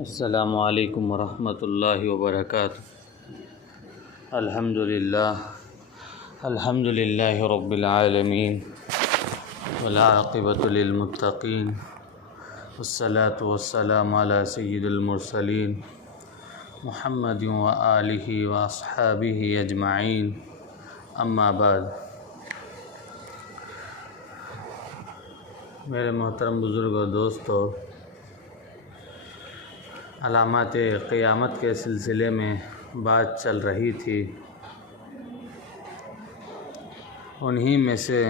السلام علیکم ورحمۃ اللہ وبرکاتہ۔ الحمد للہ رب العالمین والعاقبۃ للمتقین والصلاة والسلام علی سید المرسلین محمد وآلہ واصحابہ اجمعین، اما بعد۔ میرے محترم بزرگ و دوستو، علامات قیامت کے سلسلے میں بات چل رہی تھی۔ انہی میں سے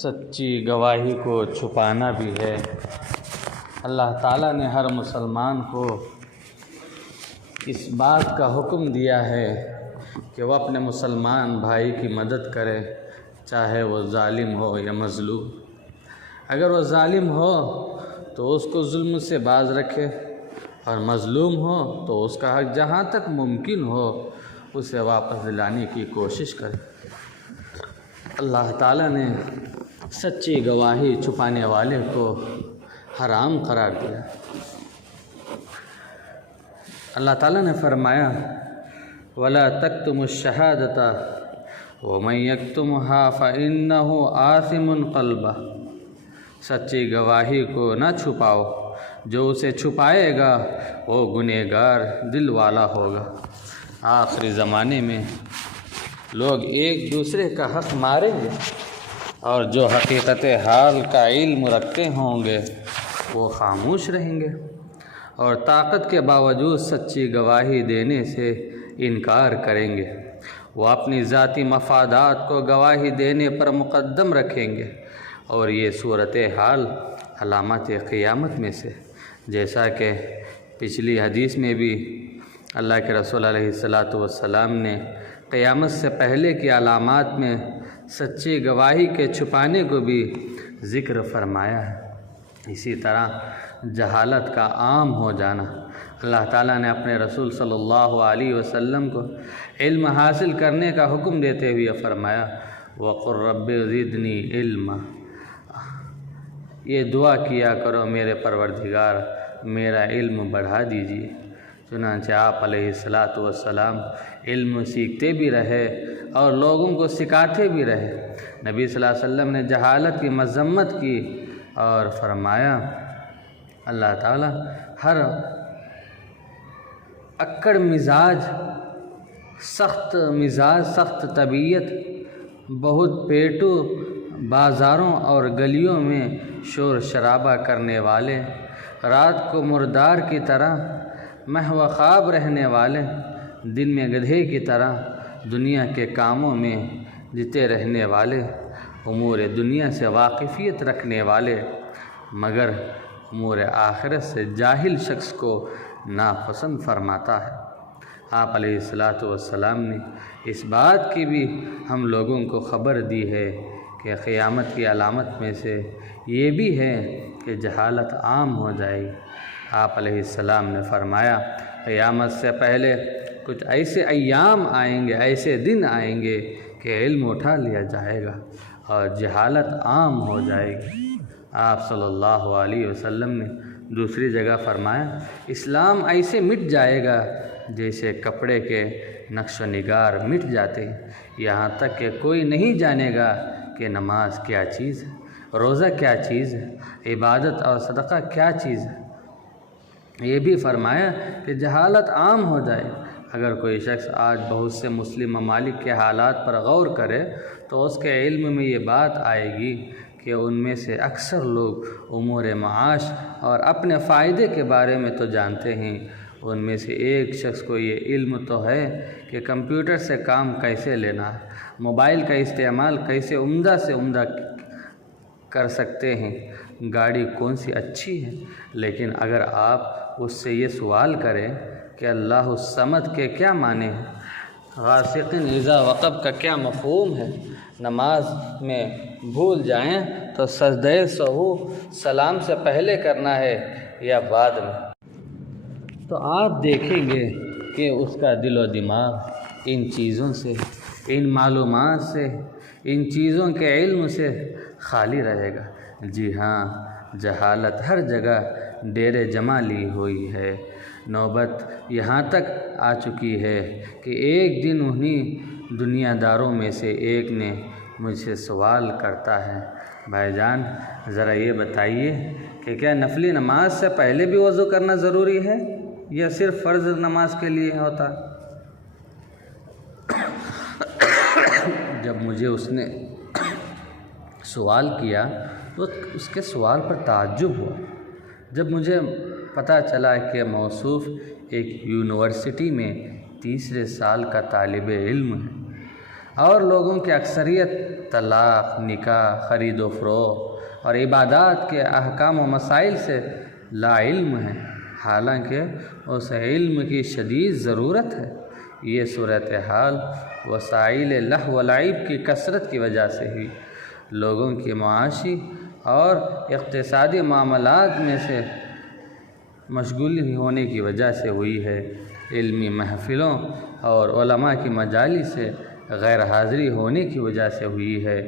سچی گواہی کو چھپانا بھی ہے۔ اللہ تعالیٰ نے ہر مسلمان کو اس بات کا حکم دیا ہے کہ وہ اپنے مسلمان بھائی کی مدد کرے، چاہے وہ ظالم ہو یا مظلوم۔ اگر وہ ظالم ہو تو اس کو ظلم سے باز رکھے، اور مظلوم ہو تو اس کا حق جہاں تک ممکن ہو اسے واپس دلانے کی کوشش کرے۔ اللہ تعالیٰ نے سچی گواہی چھپانے والے کو حرام قرار دیا۔ اللہ تعالیٰ نے فرمایا وَلَا تَكْتُمُوا الشَّهَادَةَ وَمَن يَكْتُمْهَا فَإِنَّهُ آثِمٌ قَلْبُهُ، سچی گواہی کو نہ چھپاؤ، جو اسے چھپائے گا وہ گنہگار دل والا ہوگا۔ آخری زمانے میں لوگ ایک دوسرے کا حق ماریں گے، اور جو حقیقت حال کا علم رکھتے ہوں گے وہ خاموش رہیں گے، اور طاقت کے باوجود سچی گواہی دینے سے انکار کریں گے۔ وہ اپنی ذاتی مفادات کو گواہی دینے پر مقدم رکھیں گے، اور یہ صورتحال علامات قیامت میں سے، جیسا کہ پچھلی حدیث میں بھی اللہ کے رسول علیہ السلام نے قیامت سے پہلے کی علامات میں سچی گواہی کے چھپانے کو بھی ذکر فرمایا ہے۔ اسی طرح جہالت کا عام ہو جانا، اللہ تعالیٰ نے اپنے رسول صلی اللہ علیہ وسلم کو علم حاصل کرنے کا حکم دیتے ہوئے فرمایا وَقُلْ رَبِّ زِدْنِی عِلْمًا، یہ دعا کیا کرو میرے پروردگار میرا علم بڑھا دیجیے۔ چنانچہ آپ علیہ السلام علم سیکھتے بھی رہے اور لوگوں کو سکھاتے بھی رہے۔ نبی صلی اللہ علیہ وسلم نے جہالت کی مذمت کی اور فرمایا اللہ تعالیٰ ہر اکڑ مزاج، سخت طبیعت، بہت پیٹو، بازاروں اور گلیوں میں شور شرابہ کرنے والے، رات کو مردار کی طرح محو خواب رہنے والے، دن میں گدھے کی طرح دنیا کے کاموں میں جتے رہنے والے، امور دنیا سے واقفیت رکھنے والے، مگر امور آخرت سے جاہل شخص کو ناپسند فرماتا ہے۔ آپ علیہ السلام نے اس بات کی بھی ہم لوگوں کو خبر دی ہے کہ قیامت کی علامت میں سے یہ بھی ہے کہ جہالت عام ہو جائے گی۔ آپ علیہ السلام نے فرمایا قیامت سے پہلے کچھ ایسے ایام آئیں گے، ایسے دن آئیں گے کہ علم اٹھا لیا جائے گا اور جہالت عام ہو جائے گی۔ آپ صلی اللہ علیہ وسلم نے دوسری جگہ فرمایا اسلام ایسے مٹ جائے گا جیسے کپڑے کے نقش و نگار مٹ جاتے ہیں، یہاں تک کہ کوئی نہیں جانے گا کہ نماز کیا چیز ہے، روزہ کیا چیز ہے، عبادت اور صدقہ کیا چیز ہے۔ یہ بھی فرمایا کہ جہالت عام ہو جائے۔ اگر کوئی شخص آج بہت سے مسلم ممالک کے حالات پر غور کرے تو اس کے علم میں یہ بات آئے گی کہ ان میں سے اکثر لوگ امور معاش اور اپنے فائدے کے بارے میں تو جانتے ہیں، ان میں سے ایک شخص کو یہ علم تو ہے کہ کمپیوٹر سے کام کیسے لینا ہے، موبائل کا استعمال کیسے عمدہ سے عمدہ کر سکتے ہیں، گاڑی کون سی اچھی ہے، لیکن اگر آپ اس سے یہ سوال کریں کہ اللہ الصمد کے کیا معنی ہیں، غاسقٍ اذا وقب کا کیا مفہوم ہے، نماز میں بھول جائیں تو سجدہ سہو سلام سے پہلے کرنا ہے یا بعد میں، تو آپ دیکھیں گے کہ اس کا دل و دماغ ان چیزوں سے، ان معلومات سے، ان چیزوں کے علم سے خالی رہے گا۔ جی ہاں، جہالت ہر جگہ ڈیرے جما لی ہوئی ہے۔ نوبت یہاں تک آ چکی ہے کہ ایک دن انہی دنیا داروں میں سے ایک نے مجھ سے سوال کرتا ہے، بھائی جان ذرا یہ بتائیے کہ کیا نفلی نماز سے پہلے بھی وضو کرنا ضروری ہے یا صرف فرض نماز کے لیے ہوتا؟ جب مجھے اس نے سوال کیا تو اس کے سوال پر تعجب ہوا۔ جب مجھے پتہ چلا کہ موصوف ایک یونیورسٹی میں تیسرے سال کا طالب علم ہے اور لوگوں کی اکثریت طلاق، نکاح، خرید و فروخت اور عبادات کے احکام و مسائل سے لا علم ہے، حالانکہ اس علم کی شدید ضرورت ہے، یہ صورتحال وسائل لہو و لعب کی کثرت کی وجہ سے ہی لوگوں کی معاشی اور اقتصادی معاملات میں سے مشغول ہونے کی وجہ سے ہوئی ہے۔ علمی محفلوں اور علماء کی مجالس سے غیر حاضری ہونے کی وجہ سے ہوئی ہے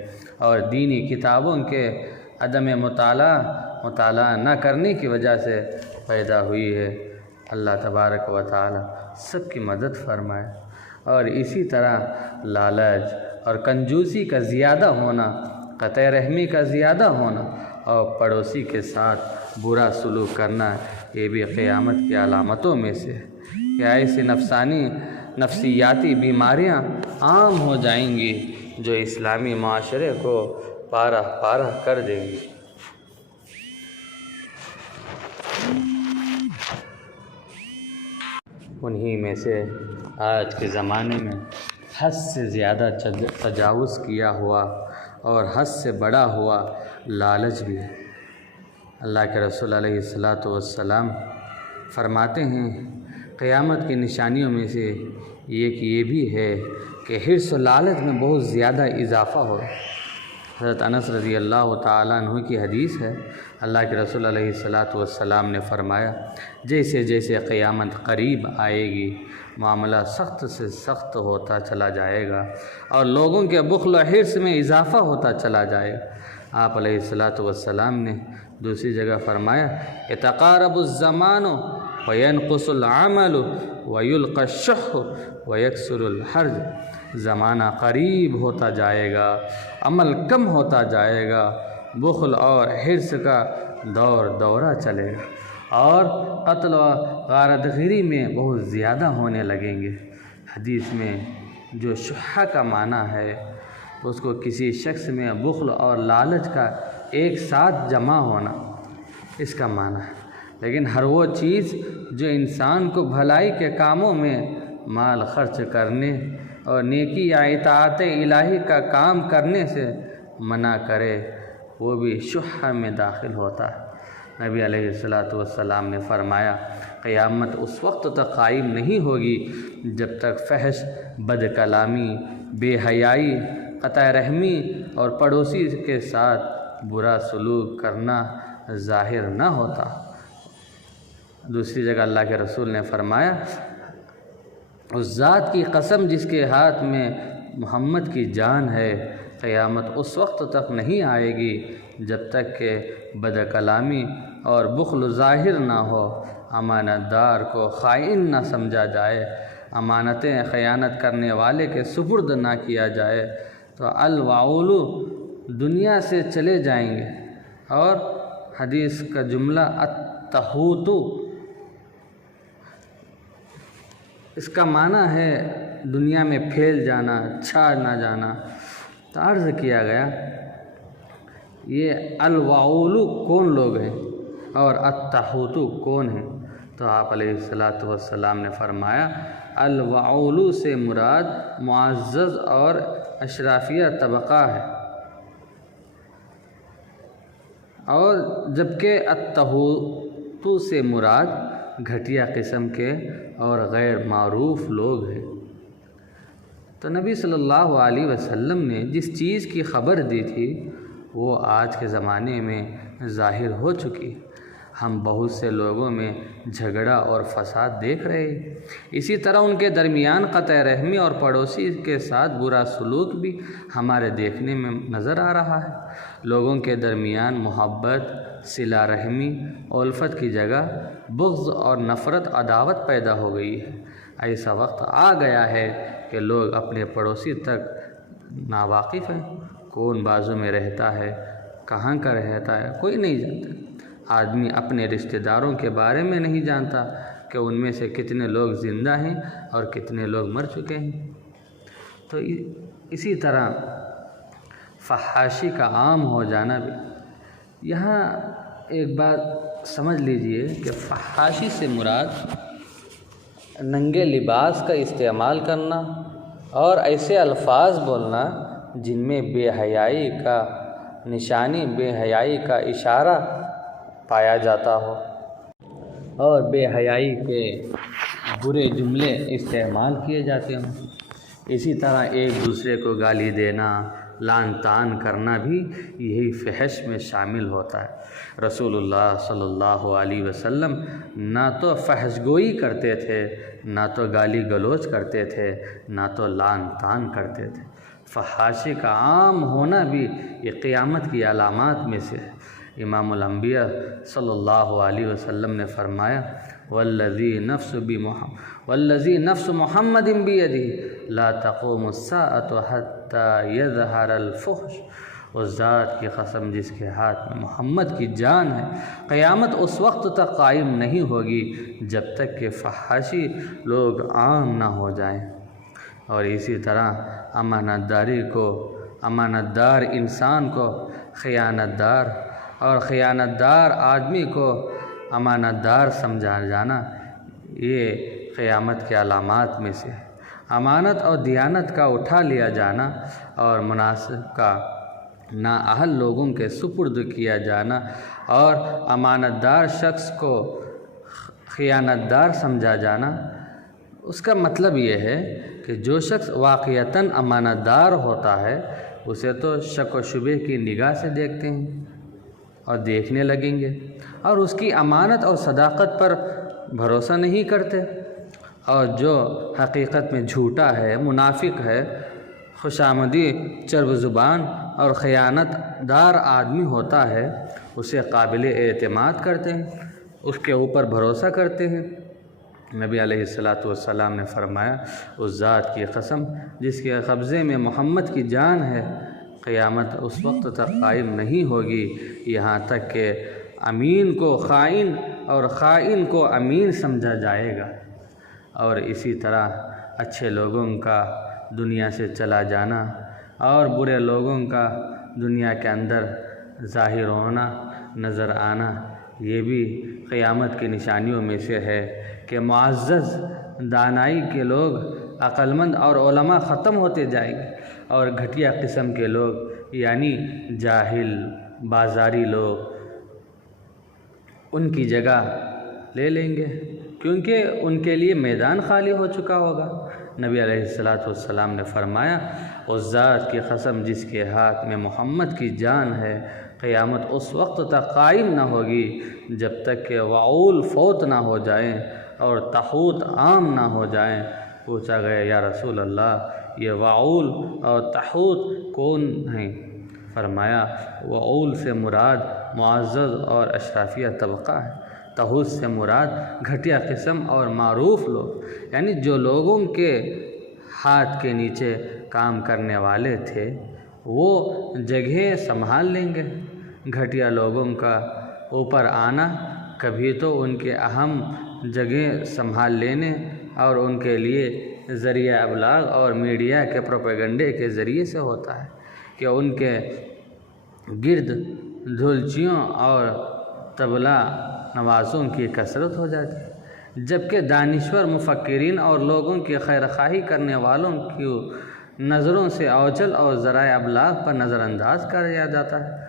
اور دینی کتابوں کے عدم مطالعہ نہ کرنے کی وجہ سے پیدا ہوئی ہے۔ اللہ تبارک و تعالی سب کی مدد فرمائے۔ اور اسی طرح لالچ اور کنجوسی کا زیادہ ہونا، قطع رحمی کا زیادہ ہونا اور پڑوسی کے ساتھ برا سلوک کرنا، یہ بھی قیامت کی علامتوں میں سے ہے کہ ایسی نفسیاتی بیماریاں عام ہو جائیں گی جو اسلامی معاشرے کو پارہ کر دیں گی۔ انہی میں سے آج کے زمانے میں حد سے زیادہ تجاوز کیا ہوا اور حد سے بڑا ہوا لالچ بھی ہے۔ اللہ کے رسول علیہ الصلاۃ والسلام فرماتے ہیں قیامت کی نشانیوں میں سے ایک یہ بھی ہے کہ حرص و لالچ میں بہت زیادہ اضافہ ہو۔ حضرت انس رضی اللہ تعالیٰ عنہ کی حدیث ہے، اللہ کے رسول علیہ الصلاۃ والسلام نے فرمایا، جیسے جیسے قیامت قریب آئے گی معاملہ سخت سے سخت ہوتا چلا جائے گا اور لوگوں کے بخل و حرص میں اضافہ ہوتا چلا جائے گا۔ آپ علیہ الصلاۃ والسلام نے دوسری جگہ فرمایا، یتقارب الزمان وینقص العمل ویلقی الشح ویکثر الحرج۔ زمانہ قریب ہوتا جائے گا، عمل کم ہوتا جائے گا، بخل اور حرص کا دورہ چلے گا اور قتل و غارت گیری میں بہت زیادہ ہونے لگیں گے۔ حدیث میں جو شح کا معنی ہے اس کو کسی شخص میں بخل اور لالچ کا ایک ساتھ جمع ہونا اس کا معنی ہے، لیکن ہر وہ چیز جو انسان کو بھلائی کے کاموں میں مال خرچ کرنے اور نیکی یا اطاعت الہی کا کام کرنے سے منع کرے وہ بھی شح میں داخل ہوتا ہے۔ نبی علیہ الصلاۃ والسلام نے فرمایا، قیامت اس وقت تک قائم نہیں ہوگی جب تک فحش، بد کلامی، بے حیائی، قطع رحمی اور پڑوسی کے ساتھ برا سلوک کرنا ظاہر نہ ہوتا۔ دوسری جگہ اللہ کے رسول نے فرمایا، اس ذات کی قسم جس کے ہاتھ میں محمد کی جان ہے، قیامت اس وقت تک نہیں آئے گی جب تک کہ بد کلامی اور بخل ظاہر نہ ہو، امانت دار کو خائن نہ سمجھا جائے، امانتیں خیانت کرنے والے کے سپرد نہ کیا جائے تو الوعول دنیا سے چلے جائیں گے۔ اور حدیث کا جملہ التحوت، اس کا معنی ہے دنیا میں پھیل جانا، چھا نہ جانا۔ تو عرض کیا گیا یہ الوعول کون لوگ ہیں اور التحوت کون ہیں؟ تو آپ علیہ الصلاۃ والسلام نے فرمایا، الوعول سے مراد معزز اور اشرافیہ طبقہ ہے، اور جبکہ التحوت سے مراد گھٹیا قسم کے اور غیر معروف لوگ ہیں۔ تو نبی صلی اللہ علیہ وسلم نے جس چیز کی خبر دی تھی وہ آج کے زمانے میں ظاہر ہو چکی۔ ہم بہت سے لوگوں میں جھگڑا اور فساد دیکھ رہے ہیں۔ اسی طرح ان کے درمیان قطع رحمی اور پڑوسی کے ساتھ برا سلوک بھی ہمارے دیکھنے میں نظر آ رہا ہے۔ لوگوں کے درمیان محبت، صلہ رحمی، الفت کی جگہ بغض اور نفرت، عداوت پیدا ہو گئی ہے۔ ایسا وقت آ گیا ہے کہ لوگ اپنے پڑوسی تک ناواقف ہیں۔ کون بازو میں رہتا ہے، کہاں کا رہتا ہے، کوئی نہیں جانتا۔ آدمی اپنے رشتہ داروں کے بارے میں نہیں جانتا کہ ان میں سے کتنے لوگ زندہ ہیں اور کتنے لوگ مر چکے ہیں۔ تو اسی طرح فحاشی کا عام ہو جانا بھی۔ یہاں ایک بات سمجھ لیجئے کہ فحاشی سے مراد ننگے لباس کا استعمال کرنا اور ایسے الفاظ بولنا جن میں بے حیائی کا نشانی، بے حیائی کا اشارہ پایا جاتا ہو، اور بے حیائی کے برے جملے استعمال کیے جاتے ہوں۔ اسی طرح ایک دوسرے کو گالی دینا، لعن طعن کرنا بھی یہی فحش میں شامل ہوتا ہے۔ رسول اللہ صلی اللہ علیہ وسلم نہ تو فحش گوئی کرتے تھے، نہ تو گالی گلوچ کرتے تھے، نہ تو لعن طعن کرتے تھے۔ فحاشی کا عام ہونا بھی یہ قیامت کی علامات میں سے ہے۔ امام الانبیاء صلی اللہ علیہ وسلم نے فرمایا، والذی نفس محمد بیدہ لا تقوم الساعة حتی یظہر الفحش۔ اس ذات کی قسم جس کے ہاتھ میں محمد کی جان ہے، قیامت اس وقت تک قائم نہیں ہوگی جب تک کہ فحاشی لوگ عام نہ ہو جائیں۔ اور اسی طرح امانت دار انسان کو خیانت دار، اور خیانت دار آدمی کو امانت دار سمجھا جانا، یہ قیامت کے علامات میں سے ہے۔ امانت اور دیانت کا اٹھا لیا جانا اور مناسب کا نااہل لوگوں کے سپرد کیا جانا، اور امانت دار شخص کو خیانت دار سمجھا جانا، اس کا مطلب یہ ہے کہ جو شخص واقعتاً امانت دار ہوتا ہے اسے تو شک و شبہ کی نگاہ سے دیکھتے ہیں اور دیکھنے لگیں گے، اور اس کی امانت اور صداقت پر بھروسہ نہیں کرتے۔ اور جو حقیقت میں جھوٹا ہے، منافق ہے، خوشامدی، چرب زبان اور خیانت دار آدمی ہوتا ہے، اسے قابل اعتماد کرتے ہیں، اس کے اوپر بھروسہ کرتے ہیں۔ نبی علیہ السلام نے فرمایا، اس ذات کی قسم جس کے قبضے میں محمد کی جان ہے، قیامت اس وقت تک قائم نہیں ہوگی یہاں تک کہ امین کو خائن اور خائن کو امین سمجھا جائے گا۔ اور اسی طرح اچھے لوگوں کا دنیا سے چلا جانا اور برے لوگوں کا دنیا کے اندر ظاہر ہونا، نظر آنا، یہ بھی قیامت کی نشانیوں میں سے ہے کہ معزز دانائی کے لوگ، عقل مند اور علماء ختم ہوتے جائیں گے، اور گھٹیا قسم کے لوگ یعنی جاہل، بازاری لوگ ان کی جگہ لے لیں گے، کیونکہ ان کے لیے میدان خالی ہو چکا ہوگا۔ نبی علیہ السلام نے فرمایا، اس ذات کی قسم جس کے ہاتھ میں محمد کی جان ہے، قیامت اس وقت تک قائم نہ ہوگی جب تک کہ وعول فوت نہ ہو جائیں اور تحوت عام نہ ہو جائیں۔ پوچھا گیا، یا رسول اللہ، یہ وعول اور تحوت کون ہیں؟ فرمایا، وعول سے مراد معزز اور اشرافیہ طبقہ ہے، تحوت سے مراد گھٹیا قسم اور معروف لوگ، یعنی جو لوگوں کے ہاتھ کے نیچے کام کرنے والے تھے وہ جگہیں سنبھال لیں گے۔ گھٹیا لوگوں کا اوپر آنا کبھی تو ان کے اہم جگہیں سنبھال لینے اور ان کے لیے ذریعہ ابلاغ اور میڈیا کے پروپیگنڈے کے ذریعے سے ہوتا ہے کہ ان کے گرد دھلچیوں اور طبلہ نوازوں کی کثرت ہو جاتی ہے، جبکہ دانشور مفکرین اور لوگوں کی خیرخواہی کرنے والوں کی نظروں سے اوجھل اور ذرائع ابلاغ پر نظر انداز کیا جاتا ہے۔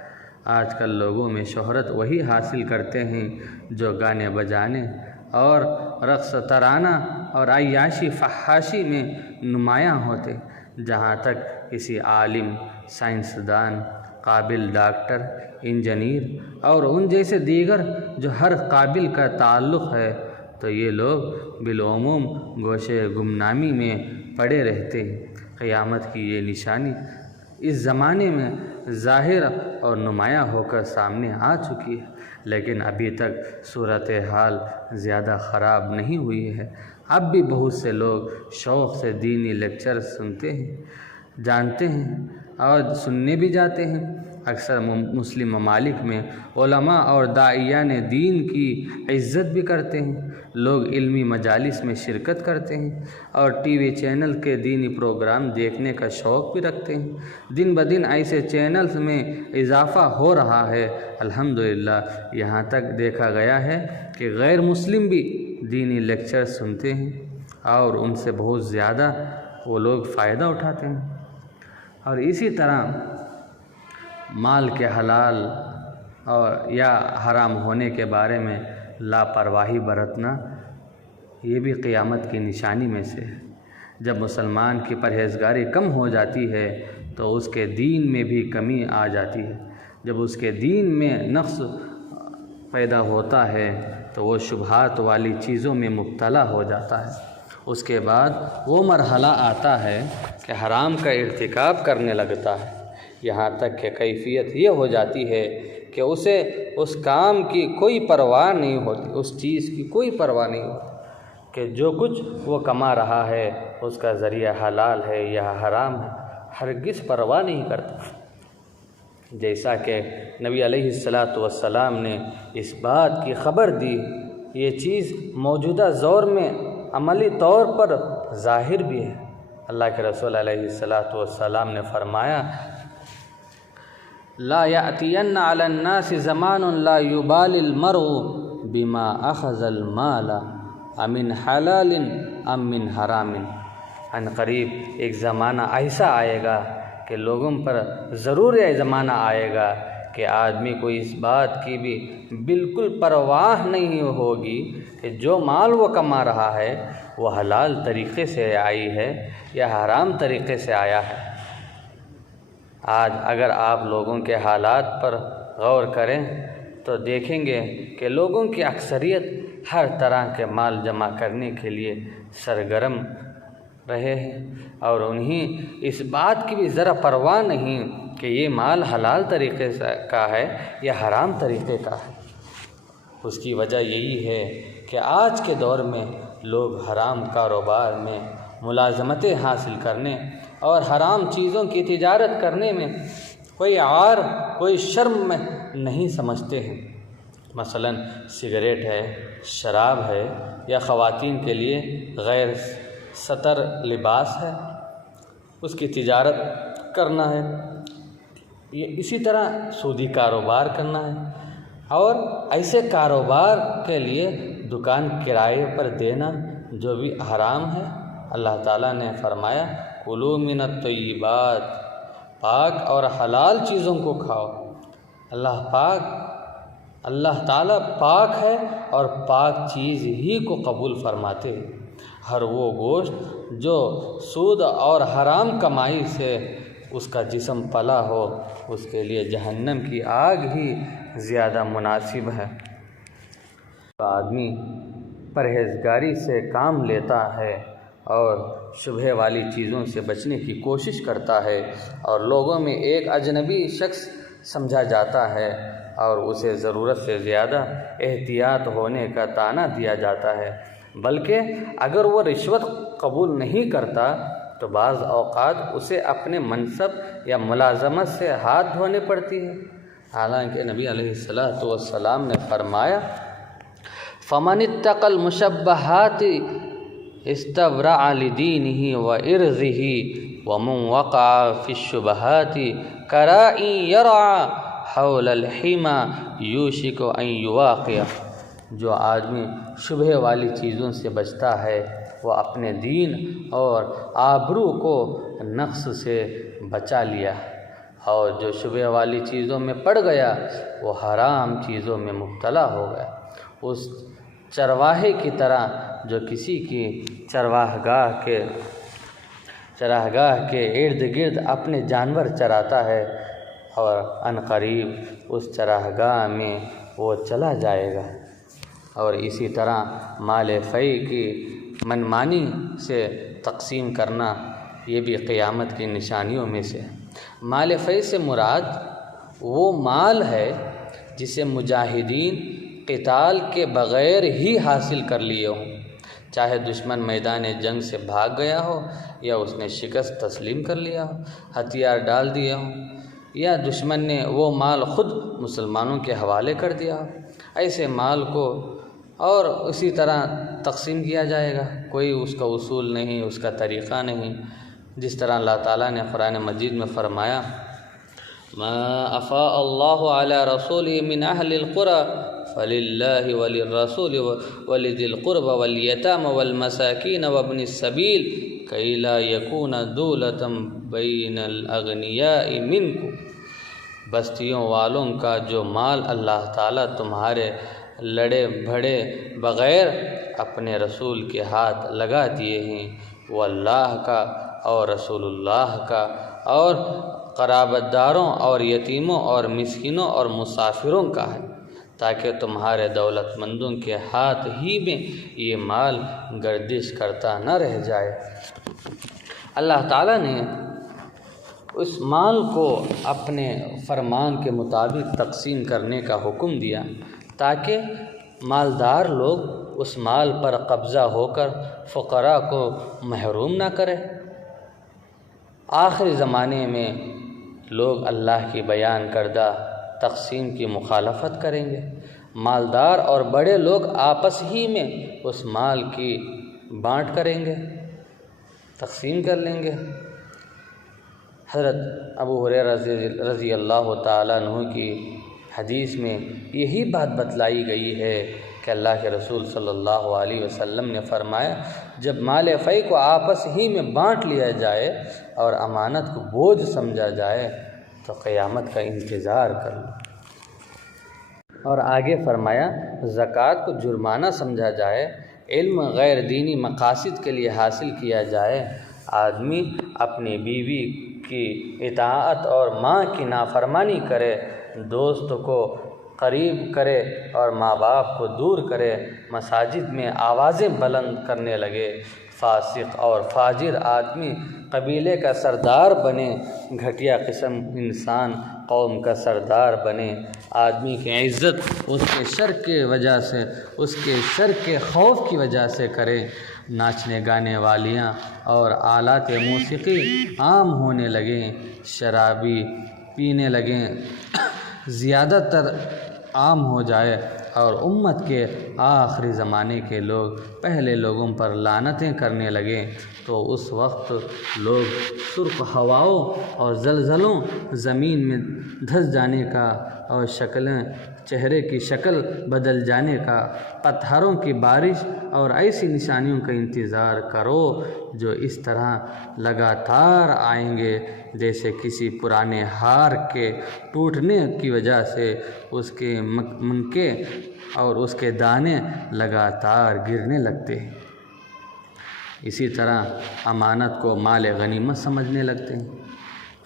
آج کل لوگوں میں شہرت وہی حاصل کرتے ہیں جو گانے بجانے اور رقص ترانہ اور عیاشی فحاشی میں نمایاں ہوتے، جہاں تک کسی عالم، سائنسدان قابل ڈاکٹر، انجینئر اور ان جیسے دیگر جو ہر قابل کا تعلق ہے، تو یہ لوگ بالعموم گوشے گمنامی میں پڑے رہتے ہیں۔ قیامت کی یہ نشانی اس زمانے میں ظاہر اور نمایاں ہو کر سامنے آ چکی ہے، لیکن ابھی تک صورتحال زیادہ خراب نہیں ہوئی ہے۔ اب بھی بہت سے لوگ شوق سے دینی لیکچر سنتے ہیں، جانتے ہیں اور سننے بھی جاتے ہیں۔ اکثر مسلم ممالک میں علماء اور داعیان دین کی عزت بھی کرتے ہیں۔ لوگ علمی مجالس میں شرکت کرتے ہیں اور ٹی وی چینل کے دینی پروگرام دیکھنے کا شوق بھی رکھتے ہیں۔ دن بدن ایسے چینلز میں اضافہ ہو رہا ہے، الحمدللہ، یہاں تک دیکھا گیا ہے کہ غیر مسلم بھی دینی لیکچر سنتے ہیں اور ان سے بہت زیادہ وہ لوگ فائدہ اٹھاتے ہیں۔ اور اسی طرح مال کے حلال اور یا حرام ہونے کے بارے میں لاپرواہی برتنا یہ بھی قیامت کی نشانی میں سے ہے۔ جب مسلمان کی پرہیزگاری کم ہو جاتی ہے تو اس کے دین میں بھی کمی آ جاتی ہے۔ جب اس کے دین میں نقص پیدا ہوتا ہے تو وہ شبہات والی چیزوں میں مبتلا ہو جاتا ہے۔ اس کے بعد وہ مرحلہ آتا ہے کہ حرام کا ارتکاب کرنے لگتا ہے، یہاں تک کہ کیفیت یہ ہو جاتی ہے کہ اسے اس کام کی کوئی پرواہ نہیں ہوتی، اس چیز کی کوئی پرواہ نہیں ہوتی کہ جو کچھ وہ کما رہا ہے اس کا ذریعہ حلال ہے یا حرام ہے، ہرگز پرواہ نہیں کرتا۔ جیسا کہ نبی علیہ الصلاۃ نے اس بات کی خبر دی، یہ چیز موجودہ دور میں عملی طور پر ظاہر بھی ہے۔ اللہ کے رسول علیہ الصلاۃ نے فرمایا، لا یأتین علی الناس زمان لا یبالی المرء بما اخذ المال امن حلال ام من حرام۔ ان قریب ایک زمانہ ایسا آئے گا کہ لوگوں پر ضرور یہ زمانہ آئے گا کہ آدمی کو اس بات کی بھی بالکل پرواہ نہیں ہوگی کہ جو مال وہ کما رہا ہے وہ حلال طریقے سے آئی ہے یا حرام طریقے سے آیا ہے۔ آج اگر آپ لوگوں کے حالات پر غور کریں تو دیکھیں گے کہ لوگوں کی اکثریت ہر طرح کے مال جمع کرنے کے لیے سرگرم رہے ہیں، اور انہیں اس بات کی بھی ذرا پرواہ نہیں کہ یہ مال حلال طریقے سے کا ہے یا حرام طریقے کا ہے۔ اس کی وجہ یہی ہے کہ آج کے دور میں لوگ حرام کاروبار میں ملازمتیں حاصل کرنے اور حرام چیزوں کی تجارت کرنے میں کوئی عار، کوئی شرم میں نہیں سمجھتے ہیں۔ مثلاً سگریٹ ہے، شراب ہے، یا خواتین کے لیے غیر ستر لباس ہے، اس کی تجارت کرنا ہے، یہ اسی طرح سودی کاروبار کرنا ہے، اور ایسے کاروبار کے لیے دکان کرائے پر دینا جو بھی حرام ہے۔ اللہ تعالیٰ نے فرمایا، کلوا من الطیبات، پاک اور حلال چیزوں کو کھاؤ۔ اللہ تعالیٰ پاک ہے اور پاک چیز ہی کو قبول فرماتے ہیں۔ ہر وہ گوشت جو سود اور حرام کمائی سے اس کا جسم پلا ہو، اس کے لیے جہنم کی آگ ہی زیادہ مناسب ہے۔ آدمی پرہیزگاری سے کام لیتا ہے اور شبہ والی چیزوں سے بچنے کی کوشش کرتا ہے، اور لوگوں میں ایک اجنبی شخص سمجھا جاتا ہے اور اسے ضرورت سے زیادہ احتیاط ہونے کا طعنہ دیا جاتا ہے، بلکہ اگر وہ رشوت قبول نہیں کرتا تو بعض اوقات اسے اپنے منصب یا ملازمت سے ہاتھ دھونے پڑتی ہے۔ حالانکہ نبی علیہ السلام نے فرمایا، فمن اتقى المشبہات استبرأ لدینہ وعرضہ ومن وقع فی الشبہات کرائی یرعى حول الحمى یوشک ان یواقع۔ جو آدمی شبہ والی چیزوں سے بچتا ہے وہ اپنے دین اور آبرو کو نقص سے بچا لیا، اور جو شبہ والی چیزوں میں پڑ گیا وہ حرام چیزوں میں مبتلا ہو گیا۔ اس چرواہے کی طرح جو کسی کی چراہ گاہ کے ارد گرد اپنے جانور چراتا ہے، اور عنقریب اس چراگاہ میں وہ چلا جائے گا۔ اور اسی طرح مال فیء کی منمانی سے تقسیم کرنا یہ بھی قیامت کی نشانیوں میں سے۔ مال فیء سے مراد وہ مال ہے جسے مجاہدین قتال کے بغیر ہی حاصل کر لیے ہوں، چاہے دشمن میدان جنگ سے بھاگ گیا ہو یا اس نے شکست تسلیم کر لیا ہو، ہتھیار ڈال دیے ہوں، یا دشمن نے وہ مال خود مسلمانوں کے حوالے کر دیا ہو۔ ایسے مال کو اور اسی طرح تقسیم کیا جائے گا، کوئی اس کا اصول نہیں، اس کا طریقہ نہیں، جس طرح اللہ تعالیٰ نے قرآن مجید میں فرمایا ما افاء اللہ علی رسولہ من اہل القری فللہ وللرسول ولذی القربى والیتامى والمساکین وابن السبیل کی لا یکون دولۃ بین الاغنیاء منکم۔ بستیوں والوں کا جو مال اللہ تعالیٰ تمہارے لڑے بھڑے بغیر اپنے رسول کے ہاتھ لگا دیے ہیں، وہ اللہ کا اور رسول اللہ کا اور قرابت داروں اور یتیموں اور مسکینوں اور مسافروں کا ہے، تاکہ تمہارے دولت مندوں کے ہاتھ ہی میں یہ مال گردش کرتا نہ رہ جائے۔ اللہ تعالیٰ نے اس مال کو اپنے فرمان کے مطابق تقسیم کرنے کا حکم دیا تاکہ مالدار لوگ اس مال پر قبضہ ہو کر فقراء کو محروم نہ کرے۔ آخری زمانے میں لوگ اللہ کی بیان کردہ تقسیم کی مخالفت کریں گے، مالدار اور بڑے لوگ آپس ہی میں اس مال کی بانٹ کریں گے، تقسیم کر لیں گے۔ حضرت ابو ہریرہ رضی اللہ تعالیٰ عنہ کی حدیث میں یہی بات بتلائی گئی ہے کہ اللہ کے رسول صلی اللہ علیہ وسلم نے فرمایا جب مال فیء کو آپس ہی میں بانٹ لیا جائے اور امانت کو بوجھ سمجھا جائے تو قیامت کا انتظار کر لو۔ اور آگے فرمایا زکوٰۃ کو جرمانہ سمجھا جائے، علم غیر دینی مقاصد کے لیے حاصل کیا جائے، آدمی اپنی بیوی کی اطاعت اور ماں کی نافرمانی کرے، دوست کو قریب کرے اور ماں باپ کو دور کرے، مساجد میں آوازیں بلند کرنے لگے، فاسق اور فاجر آدمی قبیلے کا سردار بنے، گھٹیا قسم انسان قوم کا سردار بنے، آدمی کی عزت اس کے شر کے وجہ سے، اس کے شر کے خوف کی وجہ سے کرے، ناچنے گانے والیاں اور آلات موسیقی عام ہونے لگیں، شرابی پینے لگیں، زیادہ تر عام ہو جائے، اور امت کے آخری زمانے کے لوگ پہلے لوگوں پر لعنتیں کرنے لگیں، تو اس وقت لوگ سرخ ہواؤں اور زلزلوں، زمین میں دھس جانے کا اور شکلیں، چہرے کی شکل بدل جانے کا، پتھروں کی بارش اور ایسی نشانیوں کا انتظار کرو جو اس طرح لگاتار آئیں گے جیسے کسی پرانے ہار کے ٹوٹنے کی وجہ سے اس کے منکے اور اس کے دانے لگاتار گرنے لگتے ہیں۔ اسی طرح امانت کو مال غنیمت سمجھنے لگتے ہیں۔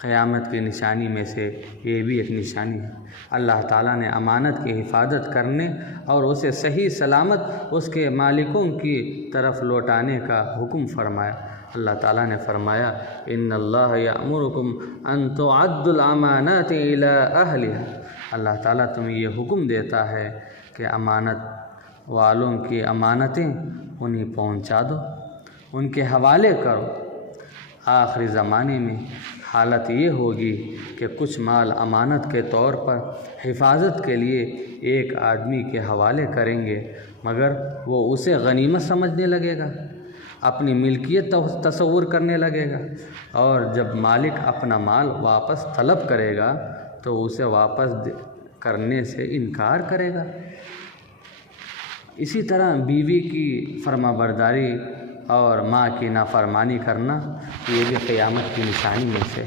قیامت کی نشانی میں سے یہ بھی ایک نشانی ہے۔ اللہ تعالیٰ نے امانت کی حفاظت کرنے اور اسے صحیح سلامت اس کے مالکوں کی طرف لوٹانے کا حکم فرمایا۔ اللہ تعالیٰ نے فرمایا ان اللہ یأمرکم ان تعدوا الامانات الی اہلہا۔ اللہ تعالیٰ تمہیں یہ حکم دیتا ہے کہ امانت والوں کی امانتیں انہیں پہنچا دو، ان کے حوالے کرو۔ آخری زمانے میں حالت یہ ہوگی کہ کچھ مال امانت کے طور پر حفاظت کے لیے ایک آدمی کے حوالے کریں گے، مگر وہ اسے غنیمت سمجھنے لگے گا، اپنی ملکیت تصور کرنے لگے گا، اور جب مالک اپنا مال واپس طلب کرے گا تو اسے واپس کرنے سے انکار کرے گا۔ اسی طرح بیوی کی فرما برداری اور ماں کی نافرمانی کرنا یہ بھی قیامت کی نشانی میں سے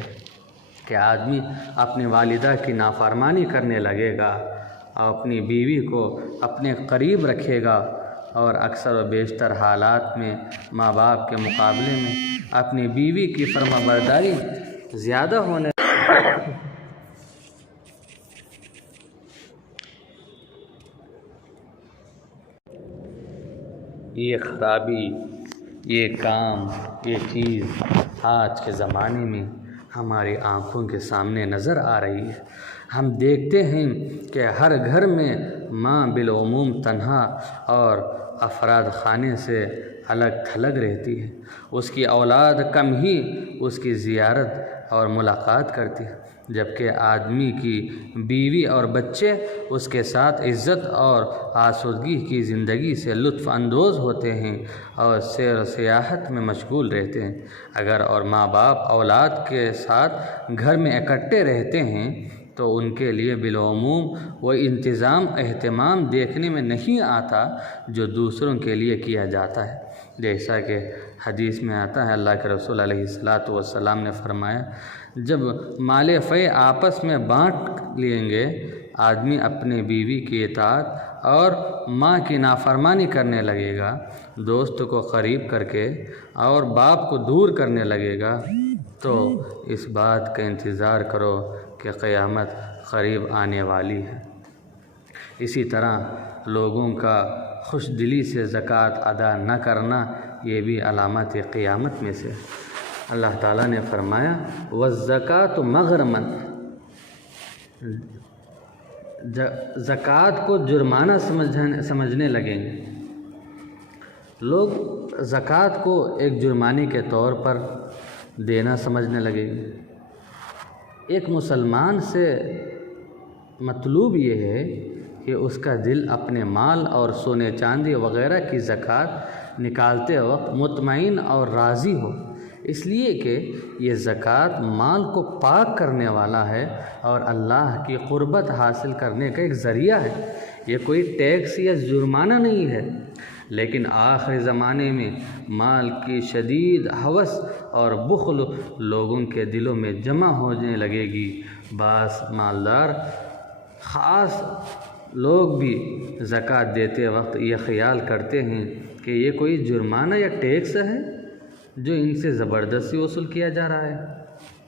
کہ آدمی اپنی والدہ کی نافرمانی کرنے لگے گا اور اپنی بیوی کو اپنے قریب رکھے گا، اور اکثر و بیشتر حالات میں ماں باپ کے مقابلے میں اپنی بیوی کی فرما برداری زیادہ ہونے یہ خرابی، یہ کام، یہ چیز آج کے زمانے میں ہماری آنکھوں کے سامنے نظر آ رہی ہے۔ ہم دیکھتے ہیں کہ ہر گھر میں ماں بالعموم تنہا اور افراد خانے سے الگ تھلگ رہتی ہے۔ اس کی اولاد کم ہی اس کی زیارت اور ملاقات کرتی ہے، جبکہ آدمی کی بیوی اور بچے اس کے ساتھ عزت اور آسودگی کی زندگی سے لطف اندوز ہوتے ہیں اور سیر و سیاحت میں مشغول رہتے ہیں۔ اگر اور ماں باپ اولاد کے ساتھ گھر میں اکٹھے رہتے ہیں تو ان کے لیے بالعموم وہ انتظام اہتمام دیکھنے میں نہیں آتا جو دوسروں کے لیے کیا جاتا ہے۔ جیسا کہ حدیث میں آتا ہے، اللہ کے رسول علیہ السلام نے فرمایا، جب مال فیع آپس میں بانٹ لیں گے، آدمی اپنے بیوی کی اطاعت اور ماں کی نافرمانی کرنے لگے گا، دوست کو قریب کر کے اور باپ کو دور کرنے لگے گا، تو اس بات کا انتظار کرو کہ قیامت قریب آنے والی ہے۔ اسی طرح لوگوں کا خوش دلی سے زکوٰۃ ادا نہ کرنا یہ بھی علامات قیامت میں سے۔ اللہ تعالیٰ نے فرمایا وَالزَّكَاةُ مَغْرَمًا، زکوٰۃ کو جرمانہ سمجھنے لگیں گے۔ لوگ زکوٰۃ کو ایک جرمانے کے طور پر دینا سمجھنے لگیں گے۔ ایک مسلمان سے مطلوب یہ ہے کہ اس کا دل اپنے مال اور سونے چاندی وغیرہ کی زکوٰۃ نکالتے وقت مطمئن اور راضی ہو، اس لیے کہ یہ زکوٰۃ مال کو پاک کرنے والا ہے اور اللہ کی قربت حاصل کرنے کا ایک ذریعہ ہے، یہ کوئی ٹیکس یا جرمانہ نہیں ہے۔ لیکن آخری زمانے میں مال کی شدید ہوس اور بخل لوگوں کے دلوں میں جمع ہونے لگے گی۔ بعض مالدار خاص لوگ بھی زکوٰۃ دیتے وقت یہ خیال کرتے ہیں کہ یہ کوئی جرمانہ یا ٹیکس ہے جو ان سے زبردستی وصول کیا جا رہا ہے۔